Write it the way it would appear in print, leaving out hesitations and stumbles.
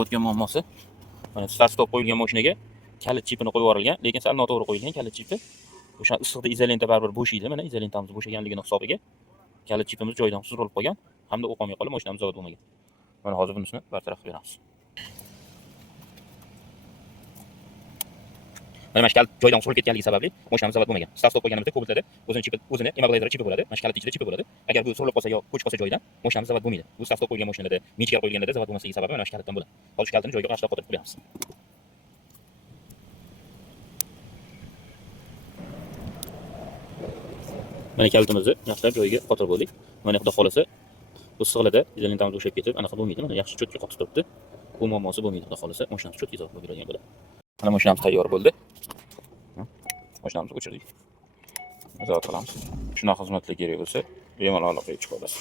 O'tgan muammosi. Mana start stop qo'yilgan mashinaga kalit chipini qo'yib yuborilgan, lekin sal noto'g'ri qo'yilgan kalit chipni. O'sha issiqda izolenta baribir bo'shaydi. Mana izolentamiz bo'shaganligini hisobiga kalit chipimiz joyidan surilib qolgan hamda o'q olmay qolib mashinamiz zavod bo'lmagan. Mana hozir bunisini bartaraf qilib beramiz. Mana kalit joyidan surilib ketganligi sababli mashinamiz zavod bo'lmagan. Start stop qo'yganimizda ko'biltada o'zini immobilizer chipi bo'ladi. Mana kalit ichida chipi bo'ladi. Agar bu surilib qolsa yo ko'chib qolsa joyidan mashinamiz zavod bo'lmaydi. Bu start stop qo'yilgan mashinada mechkar qo'yilganda zavod bo'lmasligi sababi mana shu kalitdan bo'ladi. Hozir shu kalitni joyiga qarshilab qo'yib qo'yamiz. Mana kalitimizni yaxshilab joyiga qotirib bo'ldik. Mana xudo xolasa issiqlarda izolentamiz bo'shab ketib, anaqa bo'lmaydi. Mana yaxshi cho'tga qotib turibdi. Bu muammosi bo'lmaydi xudo xolasa. Mashinamiz cho'tga zavod bo'lib beradigan bo'ladi. Mana mashinamiz tayyor bo'ldi. Mashinamizni o'chirdik. Zavod qilamiz. Shunaqa xizmatlar kerak bo'lsa, bemalol aloqaga chiqa olasiz.